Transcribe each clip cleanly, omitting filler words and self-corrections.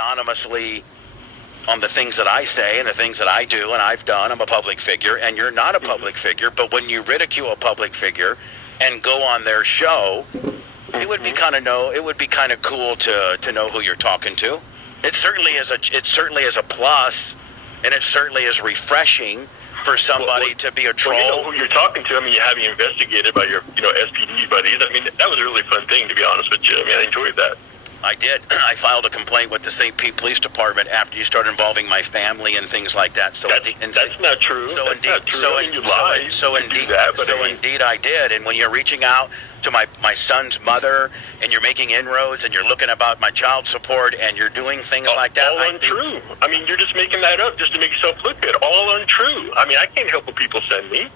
anonymously on the things that I say and the things that I do and I've done. I'm a public figure, and you're not a public figure. But when you ridicule a public figure and go on their show, it would be kind of cool to know who you're talking to. It certainly is a plus, and it certainly is refreshing for somebody to be a troll. Well, you know who you're talking to. I mean, you have you investigated by your SPD buddies. I mean, that was a really fun thing, to be honest with you. I mean, I enjoyed that. I did. I filed a complaint with the St. Pete Police Department after you started involving my family and things like that. So that's not true. So that's indeed, not true. so, I mean, you lie. So indeed, I did. And when you're reaching out to my son's mother, and you're making inroads, and you're looking about my child support, and you're doing things like that, all untrue. I mean, you're just making that up just to make yourself look good. All untrue. I mean, I can't help what people send me.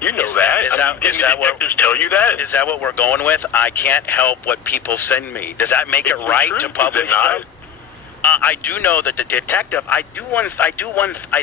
You know that. Didn't the detectives tell you that? Is that what we're going with? I can't help what people send me. Does that make it right to publish stuff? I do know that the detective. I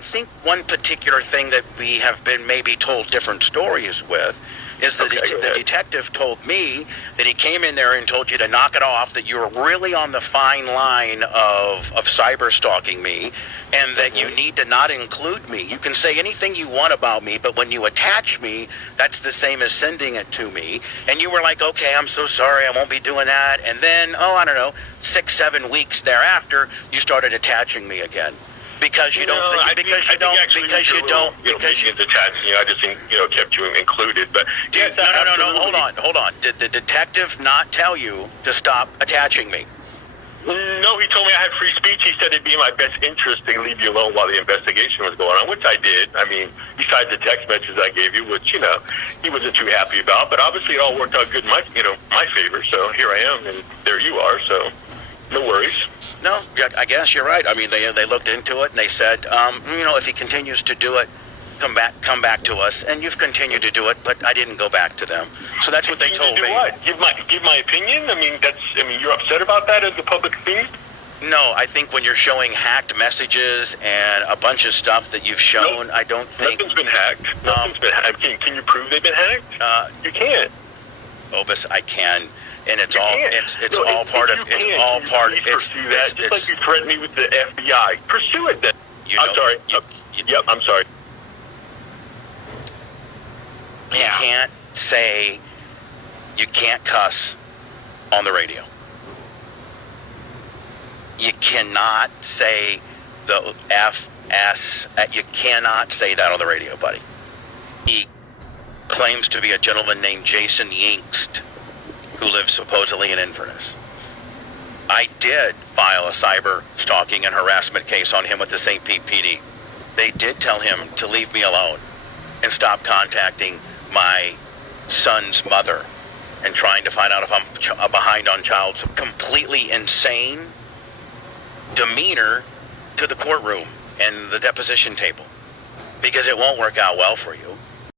think one particular thing that we have been maybe told different stories with is the detective told me that he came in there and told you to knock it off, that you were really on the fine line of cyber stalking me, and that you need to not include me. You can say anything you want about me, but when you attach me, that's the same as sending it to me. And you were like, okay, I'm so sorry, I won't be doing that. And then, 6-7 weeks thereafter, you started attaching me again. Because you don't I just think, kept you included, but hold on. Did the detective not tell you to stop attaching me? No, he told me I had free speech. He said it'd be in my best interest to leave you alone while the investigation was going on, which I did. I mean, besides the text messages I gave you, which, he wasn't too happy about, but obviously it all worked out good in my favor. So here I am, and there you are, so no worries. No, I guess you're right. I mean, they looked into it, and they said, if he continues to do it, come back to us. And you've continued to do it, but I didn't go back to them. So that's what they told me. What? Give my opinion? I mean, you're upset about that as a public thing? No, I think when you're showing hacked messages and a bunch of stuff that you've shown, I don't think... Nothing's been hacked. Nothing's been hacked. Can you prove they've been hacked? You can't. Obis, I can. And it's all part of pursue that. Just like you threatened me with the FBI. Pursue it then. I'm sorry. I'm sorry. You can't cuss on the radio. You cannot say the FS. You cannot say that on the radio, buddy. He claims to be a gentleman named Jason Yinkst, who lives supposedly in Inverness. I did file a cyber stalking and harassment case on him with the St. Pete PD. They did tell him to leave me alone and stop contacting my son's mother and trying to find out if I'm behind on child support. Completely insane demeanor to the courtroom and the deposition table, because it won't work out well for you.